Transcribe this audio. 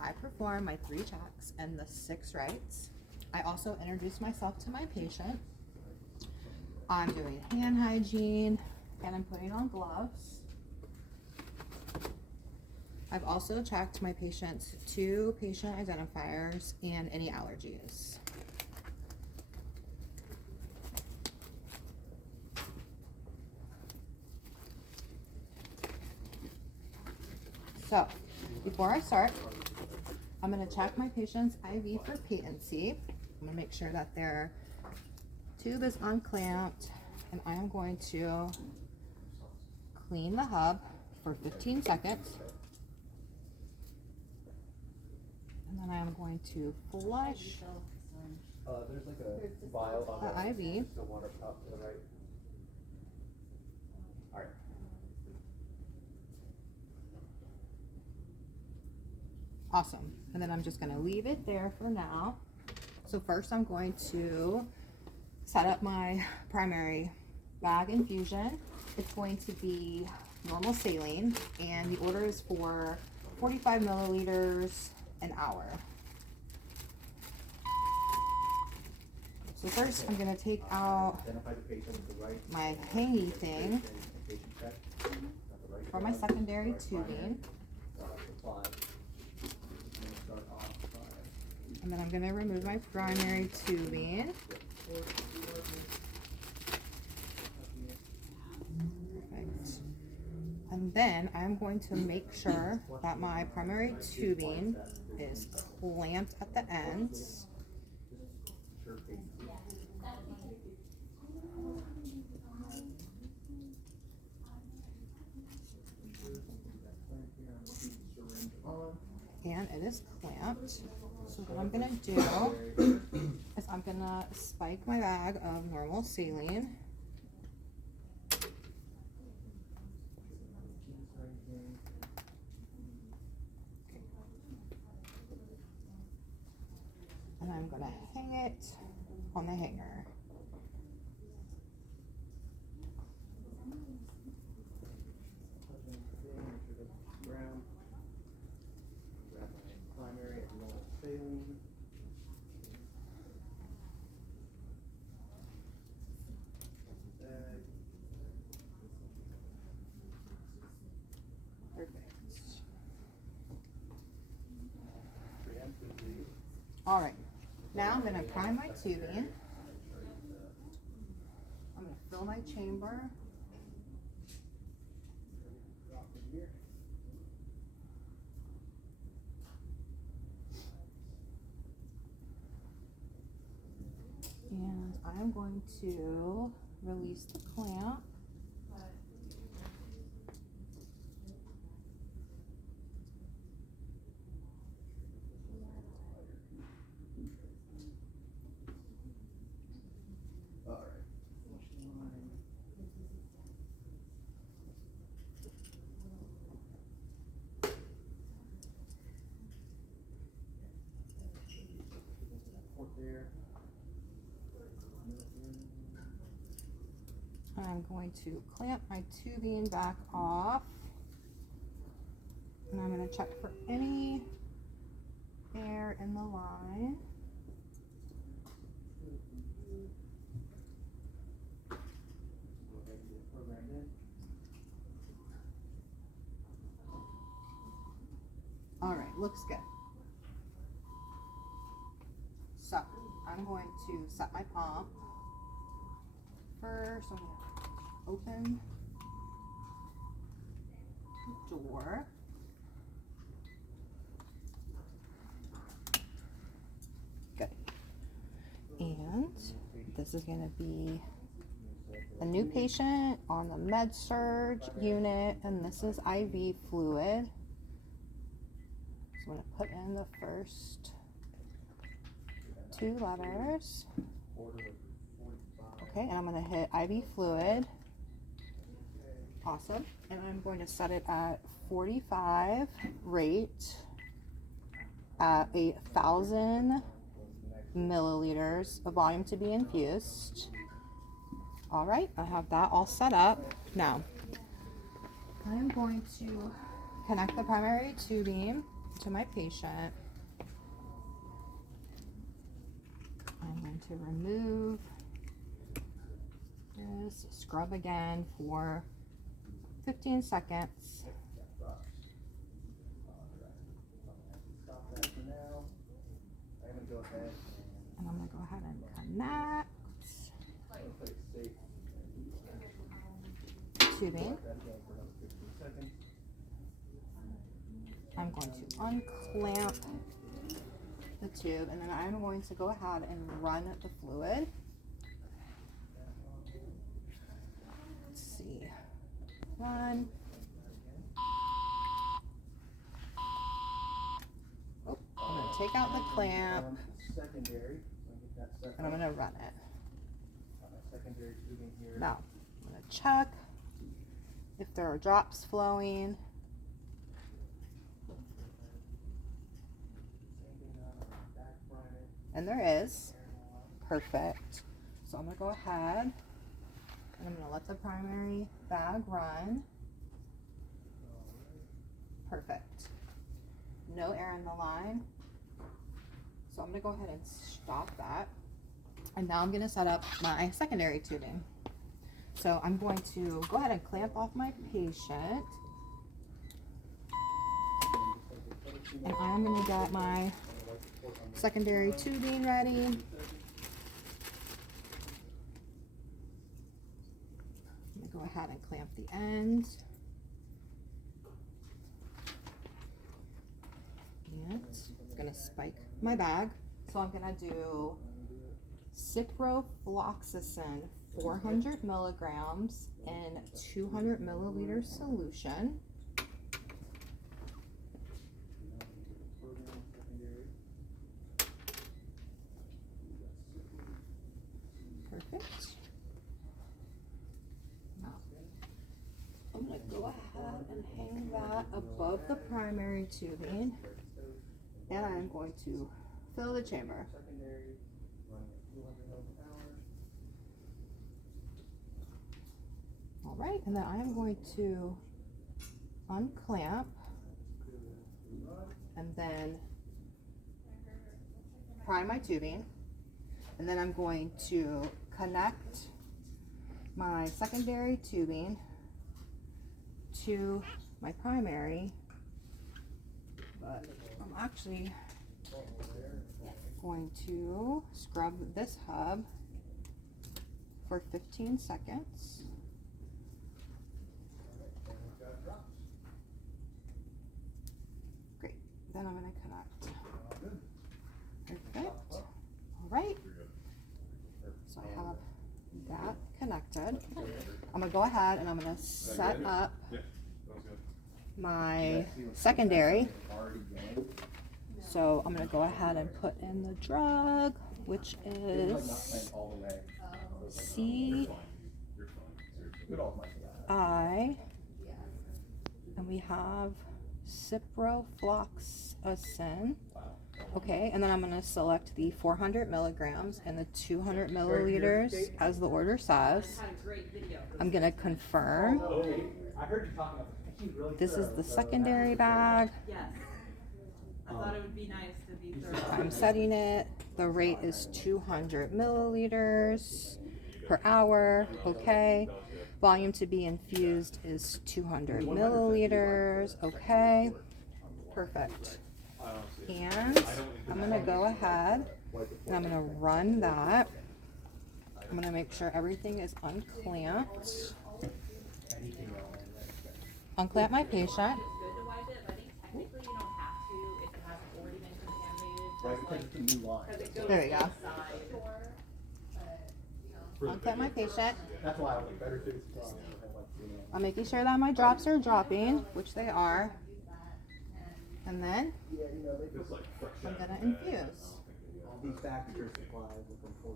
I perform my 3 checks and the 6 rights. I also introduce myself to my patient. I'm doing hand hygiene and I'm putting on gloves. I've also checked my patient's 2 patient identifiers and any allergies. So, before I start, I'm going to check my patient's IV for patency. I'm going to make sure that their tube is unclamped, and I am going to clean the hub for 15 seconds. And then I am going to flush there's like a vial the IV. the water pop to the right. All right. Awesome. And then I'm just going to leave it there for now. So first I'm going to set up my primary bag infusion. It's going to be normal saline, and the order is for 45 milliliters an hour. So first I'm going to take out Identify the patient with the right. my hangy thing Patient check. Got the right for my glove, secondary right tubing. supply. Start off by And then I'm going to remove my primary tubing. Perfect. And then I'm going to make sure that my primary tubing is clamped at the ends. And it is clamped. So what I'm gonna do is I'm gonna spike my bag of normal saline. And I'm gonna hang it on the hanger. ground. Grab my primary and normal saline. Bag. Perfect. Preemptively. All right, now I'm gonna prime my tubing. I'm gonna fill my chamber. Drop in here. And I'm going to release the clamp. All right. Flush the line. Port there. I'm going to clamp my tubing back off. And I'm going to check for any air in the line. Go ahead and get programmed in. All right, looks good. So I'm going to set my pump. First, I'm going to open the door. Good. And this is going to be a new patient on the med surge unit, and this is IV fluid. So I'm going to put in the first 2 letters. Okay, and I'm going to hit IV fluid. Awesome. And I'm going to set it at 45 rate at 1,000 milliliters of volume to be infused. All right, I have that all set up. Now, I'm going to connect the primary tubing to my patient. I'm going to remove this, scrub again for 15 seconds. Stop that for now. I'm gonna go ahead And I'm going to go ahead and connect play it safe. tubing. Let that go for another 15 seconds. I'm going to unclamp the tube, and then I'm going to go ahead and run the fluid. Let's see. Run. Oh, I'm going to take out the clamp, Secondary. So I get that set and I'm going to run it. secondary tubing here. Now, I'm going to check if there are drops flowing. Same thing on the back front. And there is. Perfect. So I'm going to go ahead and I'm going to let the primary bag run. Perfect. No air in the line. So I'm going to go ahead and stop that. And now I'm going to set up my secondary tubing. So I'm going to go ahead and clamp off my patient. And I'm going to get my secondary tubing ready. I'm going to go ahead and clamp the end. And it's going to spike my bag. So I'm going to do ciprofloxacin 400 milligrams in 200 milliliter solution. Perfect. Now, I'm going to go ahead and hang that above the primary tubing, and I'm going to fill the chamber. Secondary running at 200 mils an hour. All right, and then I am going to unclamp and then prime my tubing, and then I'm going to connect my secondary tubing to my primary, but I'm actually going to scrub this hub for 15 seconds. Great, then I'm going to connect. Perfect. All right, so I have that connected. I'm going to go ahead and I'm going to set up my secondary. So I'm going to go ahead and put in the drug, which is CI, and we have ciprofloxacin. Okay, and then I'm going to select the 400 milligrams and the 200 milliliters as the order says. I'm going to confirm. This is the secondary bag. Yes. I thought it would be nice to be thorough. I'm setting it. The rate is 200 milliliters per hour. Okay. Volume to be infused is 200 milliliters. Okay. Perfect. And I'm going to go ahead and I'm going to run that. I'm going to make sure everything is unclamped. Unclamp my patient. It's good to wipe it, but I think technically you don't have to if it hasn't already been contaminated. Right, because it's a new line. Because it goes There we go. inside. Unclamp my patient. That's why I was better to. I'm making sure that my drops are dropping, which they are. And then I'm going to infuse. These factors supplies with them for